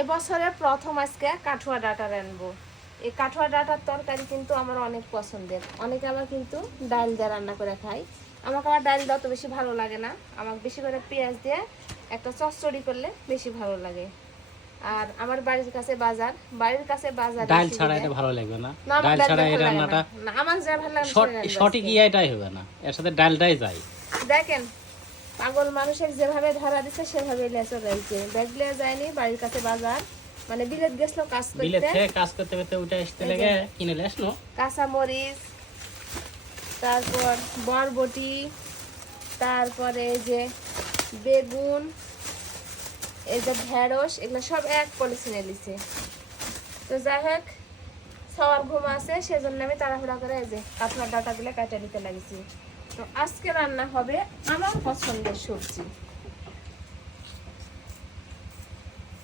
এবছরে প্রথম আজকে কাঠুয়া ডাঁটা রানবো। এই কাঠুয়া ডাঁটার তরকারি কিন্তু আমার অনেক পছন্দের। অনেকে আবার কিন্তু ডাল দিয়ে রান্না করে খায়। আমাকে আবার ডাল দেওয়া তো বেশি ভালো লাগে না, আমাকে বেশি করে পেঁয়াজ দিয়ে একটা চচ্চড়ি করলে বেশি ভালো লাগে। আর আমার বাড়ির কাছে বাজার, ডাল ছাড়া এটা ভালো লাগবে না, ডাল ছাড়া এই রান্নাটা না আমার যা ভালো লাগে সঠিক ইয়াটাই হবে না, এর সাথে ডালটাই যায়। দেখেন পাগল মানুষের যেভাবে ধরা দিচ্ছে সেভাবে লেচর রয়েছে, দেখলে যায়নি বাড়ির কাছে বাজার, মানে বিলেত গেছিল কাজ করতে, বিলেত থেকে কাজ করতে করতে উঠে আসতে লাগে কিনে আসলো কাঁচা মরিচ, তারপর বরবটি, তারপরে এই যে বেগুন, এই যে ঢেঁড়স, এগুলো সব এক পলিথিনে নিছে। তো যাই হোক সবার ঘুম আছে, সেজন্য আমি তাড়াহুড়া করে এই যে কাঁঠাল ডাঁটাগুলো কাটা দিতে লাগছি। তো আজকে রান্না হবে আমার পছন্দের সবজি।